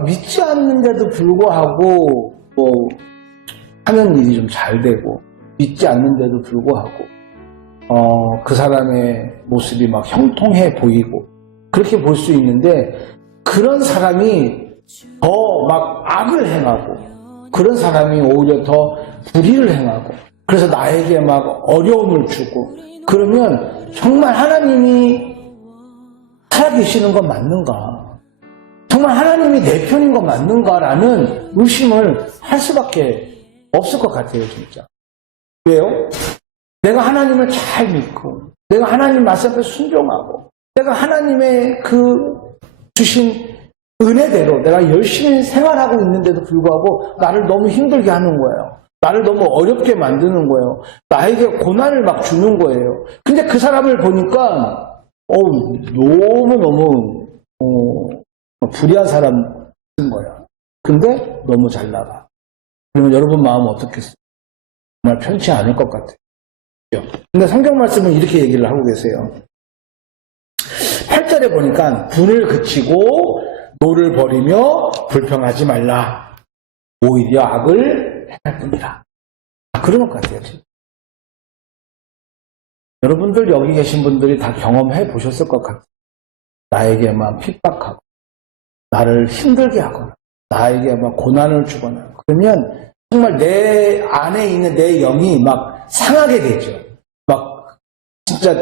믿지 않는데도 불구하고 뭐 하는 일이 좀 잘 되고, 믿지 않는데도 불구하고 그 사람의 모습이 막 형통해 보이고 그렇게 볼 수 있는데, 그런 사람이 더 막 악을 행하고, 그런 사람이 오히려 더 불의를 행하고, 그래서 나에게 막 어려움을 주고, 그러면 정말 하나님이 살아계시는 건 맞는가? 정말 하나님이 내 편인 건 맞는가라는 의심을 할 수밖에 없을 것 같아요, 진짜. 왜요? 내가 하나님을 잘 믿고, 내가 하나님 말씀 앞에 순종하고, 내가 하나님의 그 주신 은혜대로 내가 열심히 생활하고 있는데도 불구하고 나를 너무 힘들게 하는 거예요. 나를 너무 어렵게 만드는 거예요. 나에게 고난을 막 주는 거예요. 근데 그 사람을 보니까 너무너무 불의한 사람인 거야. 근데 너무 잘 나가. 그러면 여러분 마음은 어떻겠어요? 정말 편치 않을 것 같아요. 근데 성경 말씀은 이렇게 얘기를 하고 계세요. 8절에 보니까 분을 그치고 노를 버리며 불평하지 말라. 오히려 악을 행할 뿐이라. 그런 것 같아요. 지금. 여러분들 여기 계신 분들이 다 경험해 보셨을 것 같아요. 나에게만 핍박하고, 나를 힘들게 하거나, 나에게 막 고난을 주거나, 그러면 정말 내 안에 있는 내 영이 막 상하게 되죠. 막 진짜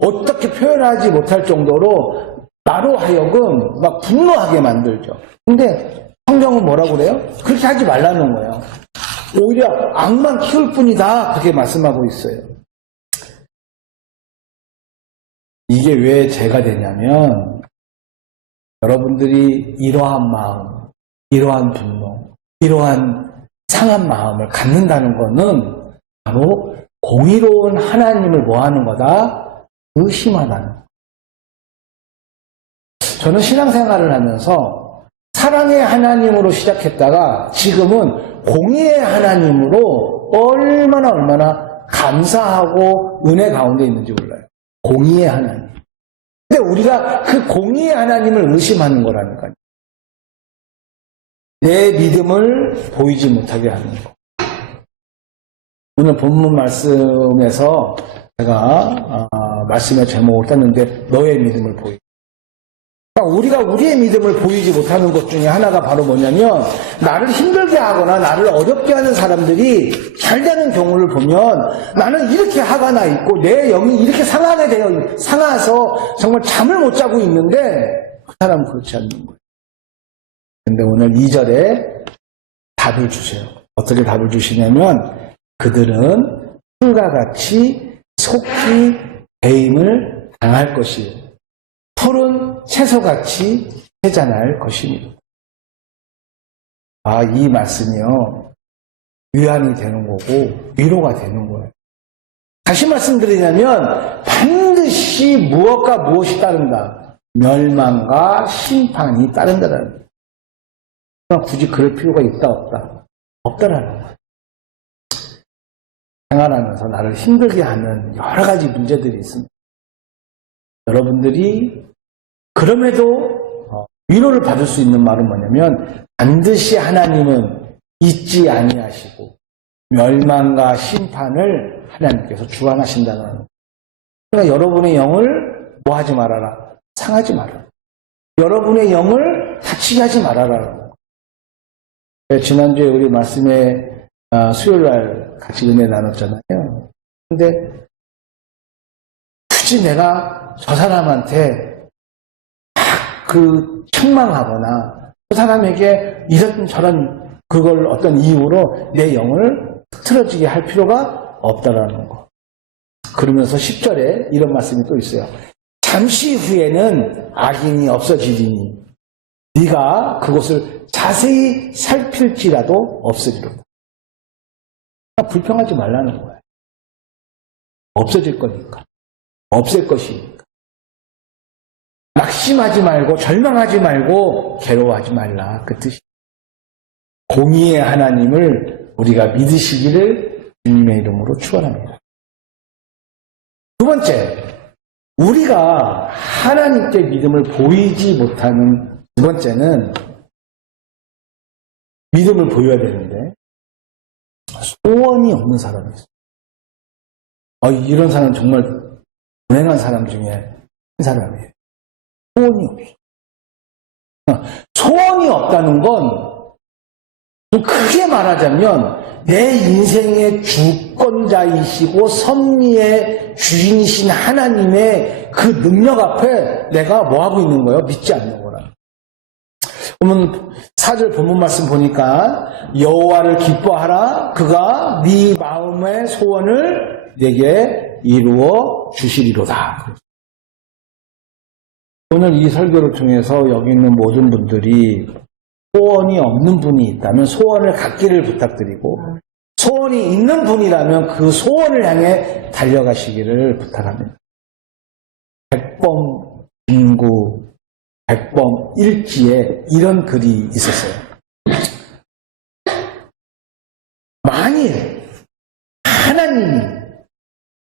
어떻게 표현하지 못할 정도로 나로 하여금 막 분노하게 만들죠. 근데 성경은 뭐라고 그래요? 그렇게 하지 말라는 거예요. 오히려 악만 키울 뿐이다, 그렇게 말씀하고 있어요. 이게 왜 죄가 되냐면, 여러분들이 이러한 마음, 이러한 분노, 이러한 상한 마음을 갖는다는 것은 바로 공의로운 하나님을 뭐하는 거다? 의심하다는 거예요. 저는 신앙생활을 하면서 사랑의 하나님으로 시작했다가 지금은 공의의 하나님으로 얼마나 감사하고 은혜 가운데 있는지 몰라요. 공의의 하나님. 근데 우리가 그 공의의 하나님을 의심하는 거라니까요. 내 믿음을 보이지 못하게 하는 거. 오늘 본문 말씀에서 제가 말씀의 제목을 땄는데, 너의 믿음을 보이고. 우리가 우리의 믿음을 보이지 못하는 것 중에 하나가 바로 뭐냐면, 나를 힘들게 하거나 나를 어렵게 하는 사람들이 잘 되는 경우를 보면 나는 이렇게 화가 나 있고 내 영이 이렇게 상해서 정말 잠을 못 자고 있는데, 그 사람은 그렇지 않는 거예요. 근데 오늘 2절에 답을 주세요. 어떻게 답을 주시냐면, 그들은 풀과 같이 속히 배임을 당할 것이에요. 풀은 채소같이 해자날 것입니다. 이 말씀이요, 위안이 되는 거고 위로가 되는 거예요. 다시 말씀드리냐면, 반드시 무엇과 무엇이 따른다. 멸망과 심판이 따른다라는 거예요. 굳이 그럴 필요가 있다 없다? 없다라는 거예요. 생활하면서 나를 힘들게 하는 여러 가지 문제들이 있습니다. 여러분들이 그럼에도 위로를 받을 수 있는 말은 뭐냐면, 반드시 하나님은 잊지 아니하시고 멸망과 심판을 하나님께서 주관하신다는 거예요. 그러니까 여러분의 영을 뭐 하지 말아라? 상하지 말아라. 여러분의 영을 다치게 하지 말아라. 지난주에 우리 말씀에 수요일날 같이 은혜 나눴잖아요. 근데 굳이 내가 저 사람한테 책망하거나 그 사람에게 이런 저런 그걸 어떤 이유로 내 영을 틀어지게 할 필요가 없다라는 거. 그러면서 10절에 이런 말씀이 또 있어요. 잠시 후에는 악인이 없어지리니 네가 그것을 자세히 살필지라도 없으리로다. 불평하지 말라는 거예요. 없어질 거니까. 없을 것이니까. 낙심하지 말고 절망하지 말고 괴로워하지 말라, 그 뜻이에요. 공의의 하나님을 우리가 믿으시기를 주님의 이름으로 축원합니다. 두 번째, 우리가 하나님께 믿음을 보이지 못하는 두 번째는 믿음을 보여야 되는데 소원이 없는 사람이 있어요. 이런 사람 정말 불행한 사람 중에 한 사람이에요. 소원이 없어. 소원이 없다는 건 좀 크게 말하자면 내 인생의 주권자이시고 섭리의 주인이신 하나님의 그 능력 앞에 내가 뭐하고 있는 거예요? 믿지 않는 거라. 그러면 4절 본문 말씀 보니까 여호와를 기뻐하라. 그가 네 마음의 소원을 내게 이루어 주시리로다. 오늘 이 설교를 통해서 여기 있는 모든 분들이 소원이 없는 분이 있다면 소원을 갖기를 부탁드리고, 소원이 있는 분이라면 그 소원을 향해 달려가시기를 부탁합니다. 백범 빙구, 백범 일지에 이런 글이 있었어요. 만일 하나님이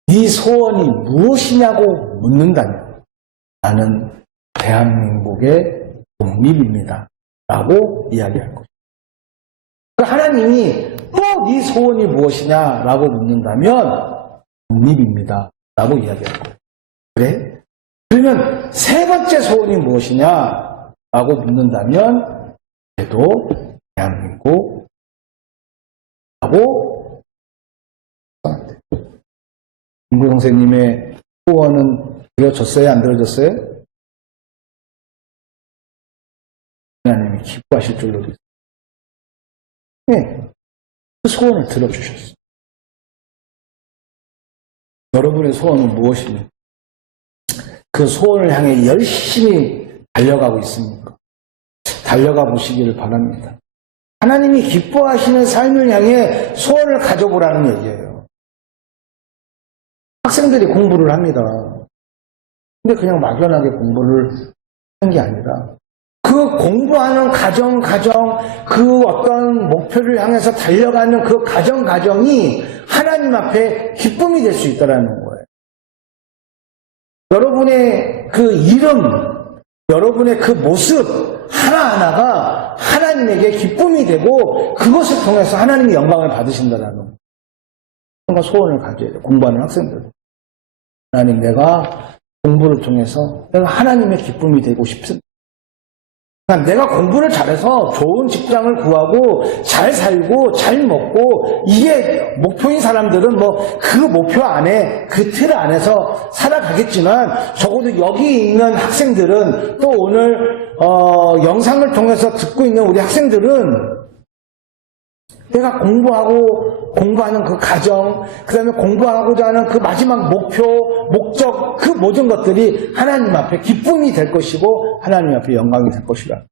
네 소원이 무엇이냐고 묻는다면 나는 대한민국의 독립입니다 라고 이야기할 것입니다. 하나님이 또 네 소원이 무엇이냐라고 묻는다면 독립입니다 라고 이야기할 거예요. 그래? 그러면 세 번째 소원이 무엇이냐라고 묻는다면 그래도 대한민국 라고 김구 선생님의 소원은 들어졌어요? 안 들어졌어요? 하나님이 기뻐하실 줄로 믿습니다. 네, 그 소원을 들어주셨어요. 여러분의 소원은 무엇입니까? 그 소원을 향해 열심히 달려가고 있습니까? 달려가 보시기를 바랍니다. 하나님이 기뻐하시는 삶을 향해 소원을 가져보라는 얘기예요. 학생들이 공부를 합니다. 근데 그냥 막연하게 공부를 하는 게 아니라 그 공부하는 과정, 그 어떤 목표를 향해서 달려가는 그 과정이 하나님 앞에 기쁨이 될 수 있다는 거예요. 여러분의 그 이름, 여러분의 그 모습 하나하나가 하나님에게 기쁨이 되고 그것을 통해서 하나님의 영광을 받으신다는 거예요. 뭔가 소원을 가져야 돼요. 공부하는 학생들. 하나님, 내가 공부를 통해서 내가 하나님의 기쁨이 되고 싶습니다. 내가 공부를 잘해서 좋은 직장을 구하고 잘 살고 잘 먹고 이게 목표인 사람들은 뭐 그 목표 안에 그 틀 안에서 살아가겠지만 적어도 여기 있는 학생들은 또 오늘 영상을 통해서 듣고 있는 우리 학생들은 내가 공부하는 그 과정, 그 다음에 공부하고자 하는 그 마지막 목표, 목적, 그 모든 것들이 하나님 앞에 기쁨이 될 것이고 하나님 앞에 영광이 될 것이라.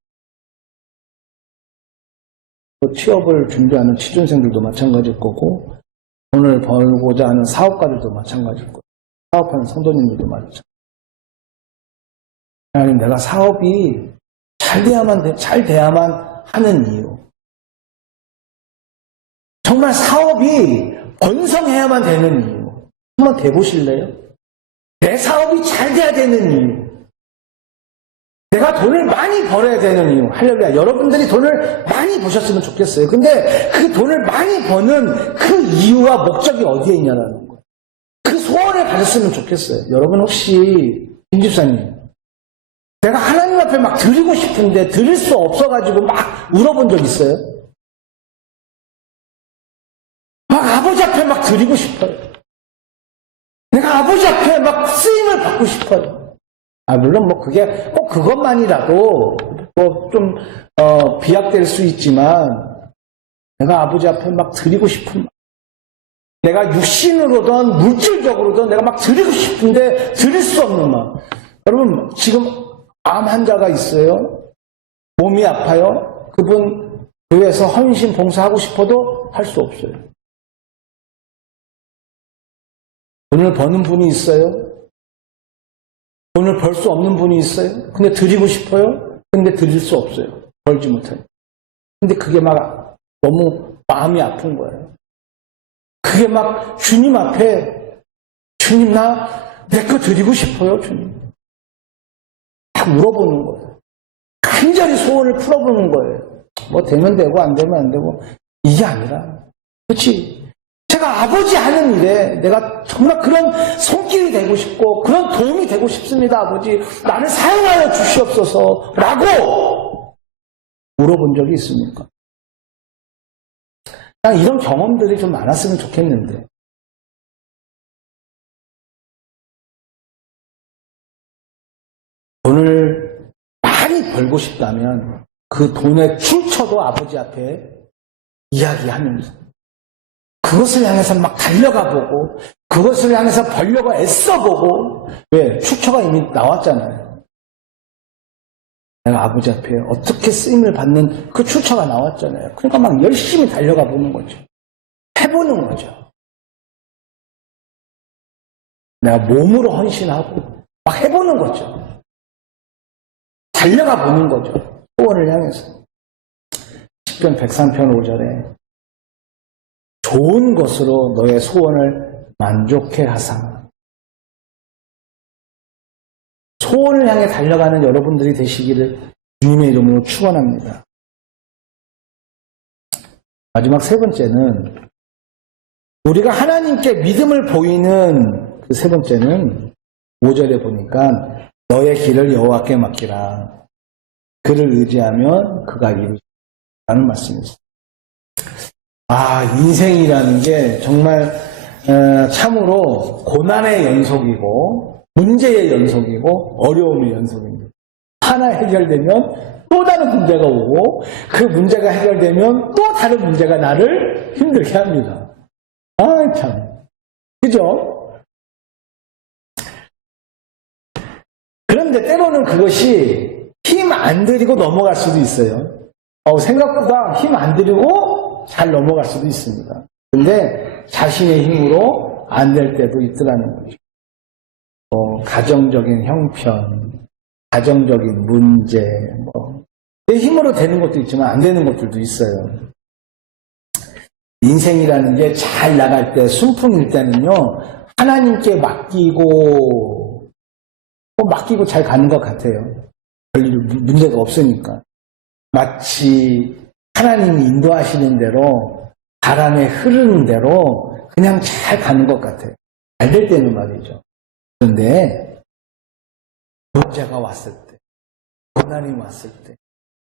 취업을 준비하는 취준생들도 마찬가지일 거고 돈을 벌고자 하는 사업가들도 마찬가지일 거고 사업하는 성도님들도 마찬가지일 거고 하나님, 내가 사업이 잘 돼야만 하는 이유, 정말 사업이 번성해야만 되는 이유 한번 대보실래요? 내 사업이 잘 돼야 되는 이유, 내가 돈을 많이 벌어야 되는 이유. 할렐루야. 여러분들이 돈을 많이 버셨으면 좋겠어요. 근데 그 돈을 많이 버는 그 이유와 목적이 어디에 있냐라는 거예요. 그 소원을 가졌으면 좋겠어요. 여러분 혹시 김 집사님, 내가 하나님 앞에 막 드리고 싶은데 드릴 수 없어가지고 막 울어본 적 있어요? 막 아버지 앞에 막 드리고 싶어요. 내가 아버지 앞에 막 쓰임을 받고 싶어요. 물론 뭐 그게 꼭 그것만이라도 뭐 좀 비약될 수 있지만 내가 아버지 앞에 막 드리고 싶은, 내가 육신으로든 물질적으로든 내가 막 드리고 싶은데 드릴 수 없는 마음. 여러분 지금 암 환자가 있어요. 몸이 아파요. 그분 교회에서 헌신 봉사하고 싶어도 할 수 없어요. 돈을 버는 분이 있어요. 돈을 벌 수 없는 분이 있어요. 근데 드리고 싶어요. 근데 드릴 수 없어요. 벌지 못해요. 근데 그게 막 너무 마음이 아픈 거예요. 그게 막 주님 앞에, 주님 나 내 거 드리고 싶어요. 주님. 딱 물어보는 거예요. 간절히 소원을 풀어보는 거예요. 뭐 되면 되고 안 되면 안 되고 이게 아니라 그렇지. 제가 아버지 하는 일에 내가 정말 그런 손길이 되고 싶고 그런 도움이 되고 싶습니다. 아버지 나를 사용하여 주시옵소서 라고 물어본 적이 있습니까? 그냥 이런 경험들이 좀 많았으면 좋겠는데 돈을 많이 벌고 싶다면 그 돈의 출처도 아버지 앞에 이야기하면서 그것을 향해서 막 달려가 보고 그것을 향해서 벌려고 애써보고 왜? 출처가 이미 나왔잖아요. 내가 아버지 앞에 어떻게 쓰임을 받는 그 출처가 나왔잖아요. 그러니까 막 열심히 달려가 보는 거죠. 해보는 거죠. 내가 몸으로 헌신하고 막 해보는 거죠. 달려가 보는 거죠. 소원을 향해서. 시편 103편 5절에 좋은 것으로 너의 소원을 만족해 하사. 소원을 향해 달려가는 여러분들이 되시기를 주님의 이름으로 축원합니다. 마지막 세 번째는 우리가 하나님께 믿음을 보이는 그 세 번째는 5절에 보니까 너의 길을 여호와께 맡기라. 그를 의지하면 그가 이루리라는 말씀이었습니다. 인생이라는 게 정말 참으로 고난의 연속이고 문제의 연속이고 어려움의 연속입니다. 하나 해결되면 또 다른 문제가 오고 그 문제가 해결되면 또 다른 문제가 나를 힘들게 합니다. 참. 그죠? 그런데 때로는 그것이 힘 안 들이고 넘어갈 수도 있어요. 생각보다 힘 안 들이고 잘 넘어갈 수도 있습니다. 근데 자신의 힘으로 안 될 때도 있더라는 거죠. 가정적인 형편, 가정적인 문제, 내 힘으로 되는 것도 있지만 안 되는 것들도 있어요. 인생이라는 게 잘 나갈 때, 순풍일 때는요, 하나님께 맡기고 잘 가는 것 같아요. 별일 문제가 없으니까. 마치 하나님이 인도하시는 대로, 바람에 흐르는 대로 그냥 잘 가는 것 같아요. 잘 될 때는 말이죠. 그런데 문제가 왔을 때, 고난이 왔을 때,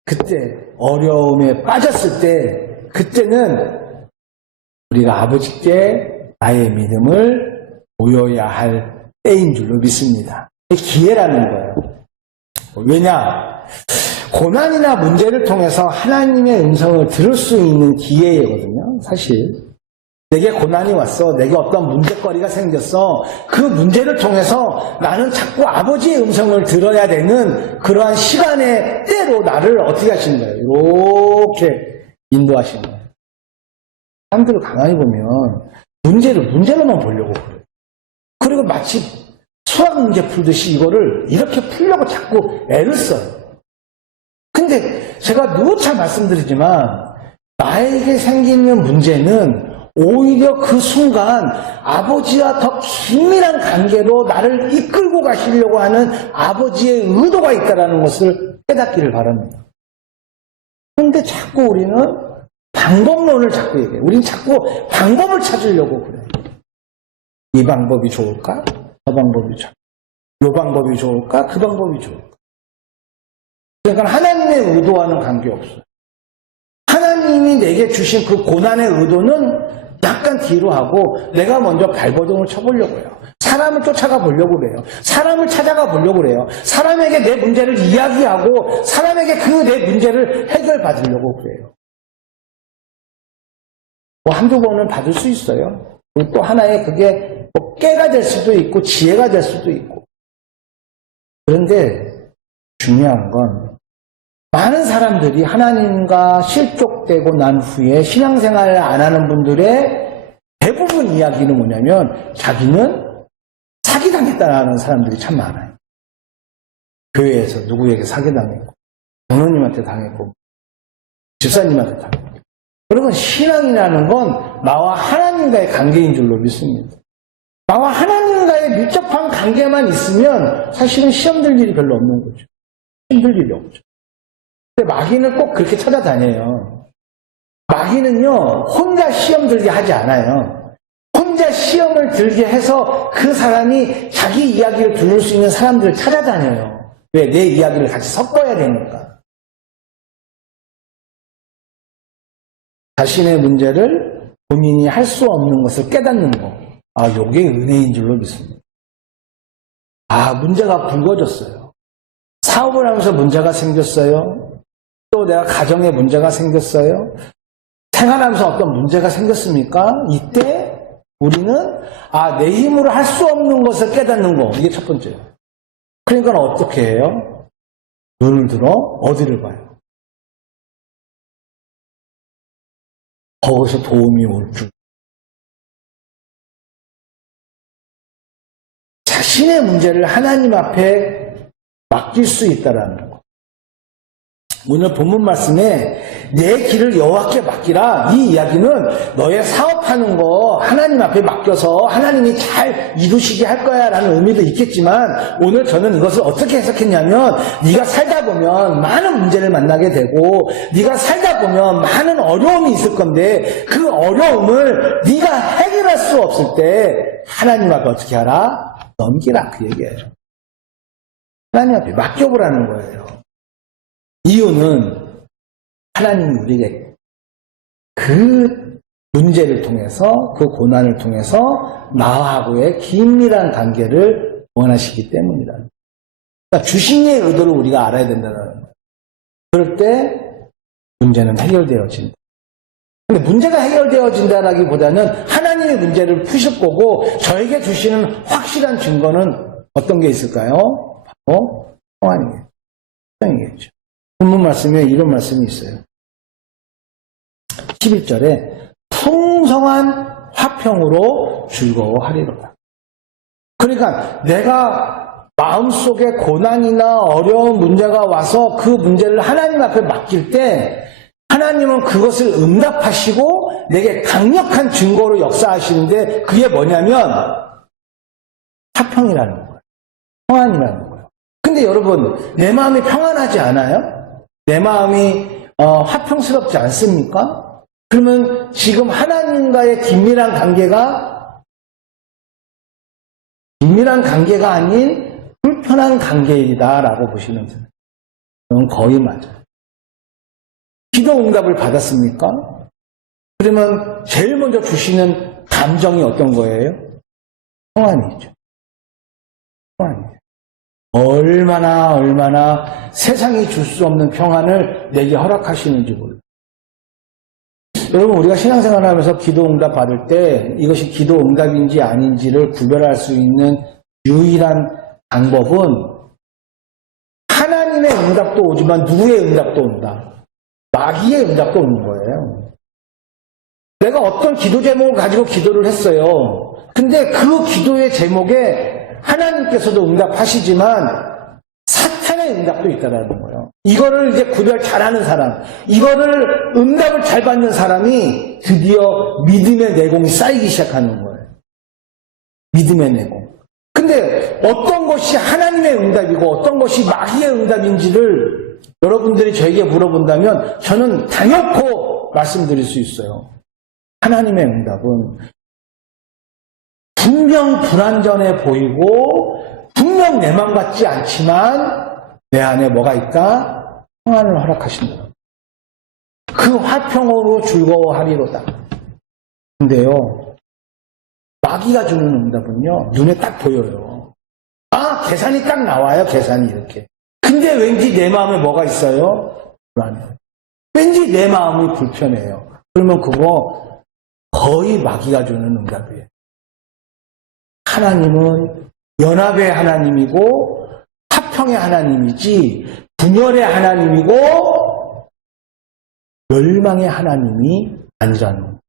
그때 어려움에 빠졌을 때, 그때는 우리가 아버지께 나의 믿음을 보여야 할 때인 줄로 믿습니다. 기회라는 거예요. 왜냐? 고난이나 문제를 통해서 하나님의 음성을 들을 수 있는 기회거든요. 사실 내게 고난이 왔어. 내게 어떤 문제거리가 생겼어. 그 문제를 통해서 나는 자꾸 아버지의 음성을 들어야 되는 그러한 시간의 때로 나를 어떻게 하시는 거예요? 이렇게 인도하시는 거예요. 사람들을 가만히 보면 문제로만 보려고 그래요. 그리고 마치 수학 문제 풀듯이 이거를 이렇게 풀려고 자꾸 애를 써요. 근데 제가 누차 말씀드리지만 나에게 생기는 문제는 오히려 그 순간 아버지와 더 긴밀한 관계로 나를 이끌고 가시려고 하는 아버지의 의도가 있다는 것을 깨닫기를 바랍니다. 그런데 자꾸 우리는 방법론을 자꾸 얘기해요. 우리는 자꾸 방법을 찾으려고 그래요. 이 방법이 좋을까? 저 방법이 좋을까? 이 방법이 좋을까? 그 방법이 좋을까? 그러니까 하나님의 의도와는 관계없어요. 하나님이 내게 주신 그 고난의 의도는 약간 뒤로 하고 내가 먼저 발버둥을 쳐보려고 해요. 사람을 쫓아가 보려고 그래요. 사람을 찾아가 보려고 그래요. 사람에게 내 문제를 이야기하고 사람에게 그 내 문제를 해결받으려고 그래요. 한두 번은 받을 수 있어요. 또 하나의 그게 깨가 될 수도 있고 지혜가 될 수도 있고. 그런데 중요한 건 많은 사람들이 하나님과 실족되고 난 후에 신앙생활을 안 하는 분들의 대부분 이야기는 뭐냐면 자기는 사기당했다는 사람들이 참 많아요. 교회에서 누구에게 사기당했고 장로님한테 당했고 집사님한테 당했고. 그러면 신앙이라는 건 나와 하나님과의 관계인 줄로 믿습니다. 나와 하나님과의 밀접한 관계만 있으면 사실은 시험 들 일이 별로 없는 거죠. 힘들 일이 없죠. 근데 마귀는 꼭 그렇게 찾아다녀요. 마귀는요, 혼자 시험 들게 하지 않아요. 혼자 시험을 들게 해서 그 사람이 자기 이야기를 들을 수 있는 사람들을 찾아다녀요. 왜? 내 이야기를 같이 섞어야 되니까. 자신의 문제를 본인이 할 수 없는 것을 깨닫는 거. 아, 요게 은혜인 줄로 믿습니다. 아, 문제가 굵어졌어요. 사업을 하면서 문제가 생겼어요. 또 내가 가정에 문제가 생겼어요. 생활하면서 어떤 문제가 생겼습니까? 이때 우리는 내 힘으로 할 수 없는 것을 깨닫는 거. 이게 첫 번째예요. 그러니까 어떻게 해요? 눈을 들어 어디를 봐요? 거기서 도움이 올 줄. 자신의 문제를 하나님 앞에 맡길 수 있다라는 거. 오늘 본문 말씀에 내 길을 여호와께 맡기라. 이 이야기는 너의 사업하는 거 하나님 앞에 맡겨서 하나님이 잘 이루시게 할 거야 라는 의미도 있겠지만, 오늘 저는 이것을 어떻게 해석했냐면, 네가 살다 보면 많은 문제를 만나게 되고 네가 살다 보면 많은 어려움이 있을 건데, 그 어려움을 네가 해결할 수 없을 때 하나님 앞에 어떻게 하라? 넘기라, 그 얘기예요. 하나님 앞에 맡겨보라는 거예요. 이유는 하나님이 우리에게 그 문제를 통해서, 그 고난을 통해서 나하고의 긴밀한 관계를 원하시기 때문이다. 그러니까 주신의 의도를 우리가 알아야 된다는 거예요. 그럴 때 문제는 해결되어진다. 근데 문제가 해결되어진다라기보다는 하나님의 문제를 푸실 거고, 저에게 주시는 확실한 증거는 어떤 게 있을까요? 바로 평안이에요. 평안이겠죠. 본문 말씀에 이런 말씀이 있어요. 11절에 풍성한 화평으로 즐거워하리로다. 그러니까 내가 마음속에 고난이나 어려운 문제가 와서 그 문제를 하나님 앞에 맡길 때 하나님은 그것을 응답하시고 내게 강력한 증거로 역사하시는데, 그게 뭐냐면 화평이라는 거예요. 평안이라는 거예요. 근데 여러분, 내 마음이 평안하지 않아요? 내 마음이 화평스럽지 않습니까? 그러면 지금 하나님과의 긴밀한 관계가 아닌 불편한 관계이다라고 보시면 돼요. 그건 거의 맞아요. 기도 응답을 받았습니까? 그러면 제일 먼저 주시는 감정이 어떤 거예요? 평안이죠. 평안이죠. 얼마나 세상이 줄 수 없는 평안을 내게 허락하시는지 몰라요. 여러분, 우리가 신앙생활을 하면서 기도 응답 받을 때 이것이 기도 응답인지 아닌지를 구별할 수 있는 유일한 방법은, 하나님의 응답도 오지만 누구의 응답도 온다. 마귀의 응답도 오는 거예요. 내가 어떤 기도 제목을 가지고 기도를 했어요. 근데 그 기도의 제목에 하나님께서도 응답하시지만 사탄의 응답도 있다라는 거예요. 이거를 이제 구별 잘하는 사람, 이거를 응답을 잘 받는 사람이 드디어 믿음의 내공이 쌓이기 시작하는 거예요. 믿음의 내공. 근데 어떤 것이 하나님의 응답이고 어떤 것이 마귀의 응답인지를 여러분들이 저에게 물어본다면 저는 당연코 말씀드릴 수 있어요. 하나님의 응답은 분명 불완전해 보이고 분명 내 맘 같지 않지만 내 안에 뭐가 있다? 평안을 허락하신다. 그 화평으로 즐거워하리로다. 근데요, 마귀가 주는 응답은요, 눈에 딱 보여요. 계산이 딱 나와요, 계산이 이렇게. 근데 왠지 내 마음에 뭐가 있어요? 불안해요. 왠지 내 마음이 불편해요. 그러면 그거 거의 마귀가 주는 응답이에요. 하나님은 연합의 하나님이고 화평의 하나님이지 분열의 하나님이고 멸망의 하나님이 아니라는 거예요.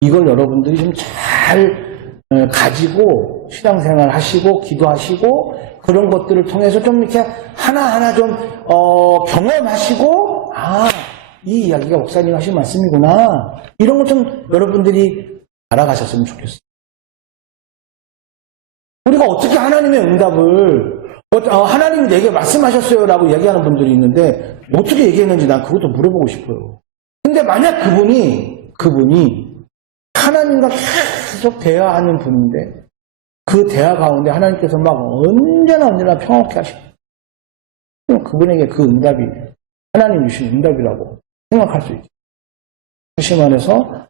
이걸 여러분들이 좀 잘 가지고 신앙생활 하시고 기도하시고 그런 것들을 통해서 좀 이렇게 하나하나 좀 경험하시고 이 이야기가 목사님 하신 말씀이구나, 이런 것 좀 여러분들이 알아가셨으면 좋겠어요. 우리가 어떻게 하나님의 응답을 하나님이 내게 말씀하셨어요 라고 얘기하는 분들이 있는데 어떻게 얘기했는지 난 그것도 물어보고 싶어요. 근데 만약 그분이 하나님과 계속 대화하는 분인데 그 대화 가운데 하나님께서 막 언제나 평화롭게 하시고 그럼 그분에게 그 응답이 하나님 주신 응답이라고 생각할 수 있죠. 다시 말해서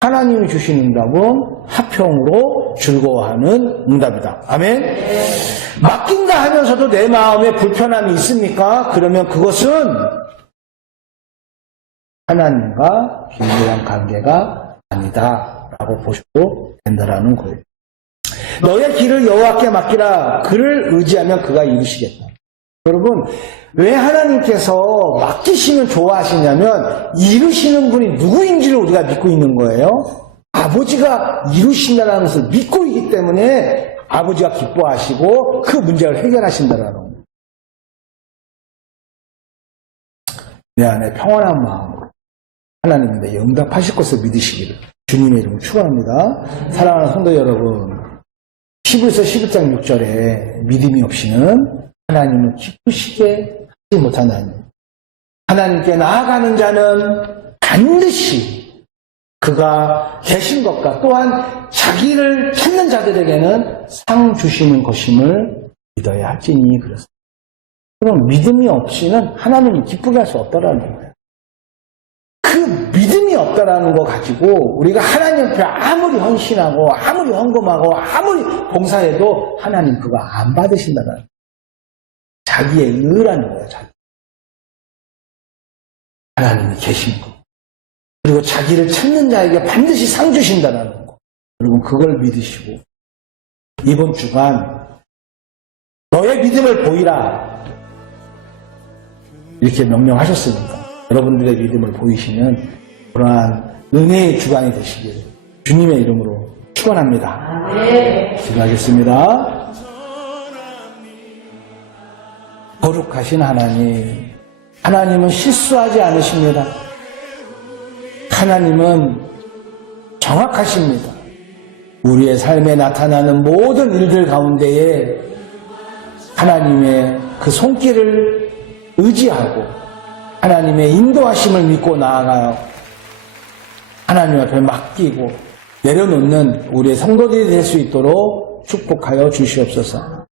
하나님이 주신 응답은 화평으로 즐거워하는 응답이다. 아멘? 맡긴다 하면서도 내 마음에 불편함이 있습니까? 그러면 그것은 하나님과 긴밀한 관계가 아니다 라고 보셔도 된다라는 거예요. 너의 길을 여호와께 맡기라. 그를 의지하면 그가 이루시겠다. 여러분, 왜 하나님께서 맡기시면 좋아하시냐면 이루시는 분이 누구인지를 우리가 믿고 있는 거예요. 아버지가 이루신다는 것을 믿고 있기 때문에 아버지가 기뻐하시고 그 문제를 해결하신다는 거예요. 내 안에 평안한 마음으로 하나님이 내 응답하실 것을 믿으시기를 주님의 이름으로 축원합니다. 사랑하는 성도 여러분, 히브리서 11장 6절에 믿음이 없이는 하나님을 기쁘시게 하지 못하나니 하나님께 나아가는 자는 반드시 그가 계신 것과 또한 자기를 찾는 자들에게는 상 주시는 것임을 믿어야 할지니 그렇습니다. 그럼 믿음이 없이는 하나님을 기쁘게 할 수 없다라는 거예요. 그 믿음이 없다라는 거 가지고 우리가 하나님 앞에 아무리 헌신하고 아무리 헌금하고 아무리 봉사해도 하나님 그거 안 받으신다는 거예요. 자기의 의라는 거예요. 하나님이 계신 거. 그리고 자기를 찾는 자에게 반드시 상 주신다는 거. 여러분 그걸 믿으시고 이번 주간 너의 믿음을 보이라 이렇게 명령하셨으니까 여러분들의 믿음을 보이시면 그러한 은혜의 주간이 되시길 주님의 이름으로 축원합니다. 기도하겠습니다. 거룩하신 하나님, 하나님은 실수하지 않으십니다. 하나님은 정확하십니다. 우리의 삶에 나타나는 모든 일들 가운데에 하나님의 그 손길을 의지하고 하나님의 인도하심을 믿고 나아가요. 하나님 앞에 맡기고 내려놓는 우리의 성도들이 될 수 있도록 축복하여 주시옵소서.